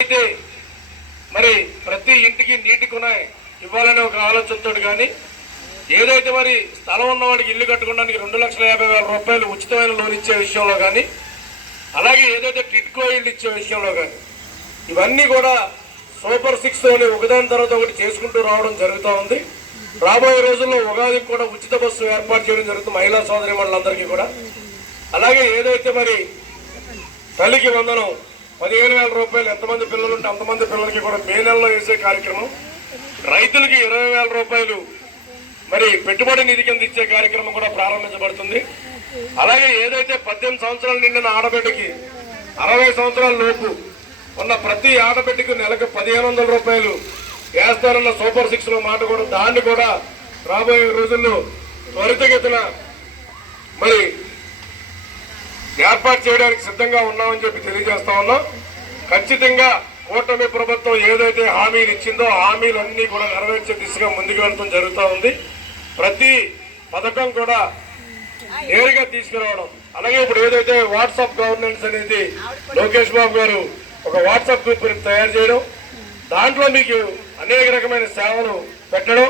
అయితే మరి ప్రతి ఇంటికి నీటి కొనాయి ఇవ్వాలనే ఒక ఆలోచనతో కానీ ఏదైతే మరి స్థలం ఉన్నవాడికి ఇల్లు కట్టుకోవడానికి రెండు లక్షల యాభై వేల రూపాయలు ఉచితమైన లోన్ ఇచ్చే విషయంలో కానీ అలాగే ఏదైతే టిట్కో ఇల్లు ఇచ్చే విషయంలో కానీ ఇవన్నీ కూడా సూపర్ సిక్స్ అని ఒకదాని తర్వాత ఒకటి చేసుకుంటూ రావడం జరుగుతూ ఉంది. రాబోయే రోజుల్లో ఉగాదికి కూడా ఉచిత బస్సు ఏర్పాటు చేయడం జరుగుతుంది మహిళా సోదరి వాళ్ళందరికీ కూడా. అలాగే ఏదైతే మరి తల్లికి వందనం పదిహేను వేల రూపాయలు ఎంతమంది పిల్లలు ఉంటే అంతమంది పిల్లలకి కూడా మే నెలలో వేసే కార్యక్రమం. రైతులకి ఇరవై వేల రూపాయలు మరి పెట్టుబడి నిధి కింద ఇచ్చే కార్యక్రమం కూడా ప్రారంభించబడుతుంది. అలాగే ఏదైతే పద్దెనిమిది సంవత్సరాలు నిండిన ఆడబిడ్డకి అరవై సంవత్సరాల లోపు ఉన్న ప్రతి ఆడబిడ్డకు నెలకు పదిహేను వందల రూపాయలు వేస్తారన్న సూపర్ సిక్స్లో మాట కూడా దాన్ని కూడా రాబోయే రోజుల్లో త్వరితగతిన మరి ఏర్పాటు చేయడానికి సిద్ధంగా ఉన్నామని చెప్పి తెలియజేస్తా ఉన్నాం. ఖచ్చితంగా కూటమి ప్రభుత్వం ఏదైతే హామీలు ఇచ్చిందో హామీలన్నీ కూడా నెరవేర్చే దిశగా ముందుకు వెళ్తాం జరుగుతూ ఉంది. ప్రతి పథకం కూడా నేరుగా తీసుకురావడం. అలాగే ఇప్పుడు ఏదైతే వాట్సాప్ గవర్నెన్స్ అనేది లోకేష్ బాబు గారు ఒక వాట్సాప్ గ్రూప్ తయారు చేయడం. దాంట్లో మీకు అనేక రకమైన సేవలు పెట్టడం.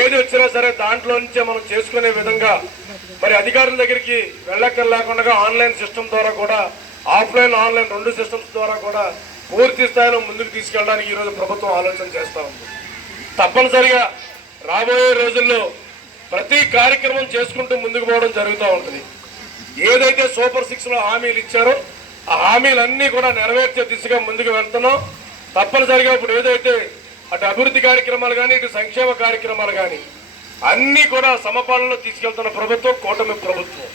ఏది వచ్చినా సరే దాంట్లో నుంచే మనం చేసుకునే విధంగా మరి అధికారుల దగ్గరికి వెళ్ళక్కర్లేకుండా ఆన్లైన్ సిస్టమ్ ద్వారా కూడా ఆఫ్లైన్ ఆన్లైన్ రెండు సిస్టమ్స్ ద్వారా కూడా పూర్తి స్థాయిలో ముందుకు తీసుకెళ్ళడానికి ఈరోజు ప్రభుత్వం ఆలోచన చేస్తూ ఉంది. తప్పనిసరిగా రాబోయే రోజుల్లో ప్రతి కార్యక్రమం చేసుకుంటూ ముందుకు పోవడం జరుగుతూ ఉంటుంది. ఏదైతే సూపర్ సిక్స్లో హామీలు ఇచ్చారో ఆ హామీలన్నీ కూడా నెరవేర్చే దిశగా ముందుకు వెళ్తున్నాం. తప్పనిసరిగా ఇప్పుడు ఏదైతే అటు అభివృద్ధి కార్యక్రమాలు కానీ ఇటు సంక్షేమ కార్యక్రమాలు కానీ అన్నీ కూడా సమపాలనలో తీసుకెళ్తున్న ప్రభుత్వం కూటమి ప్రభుత్వం.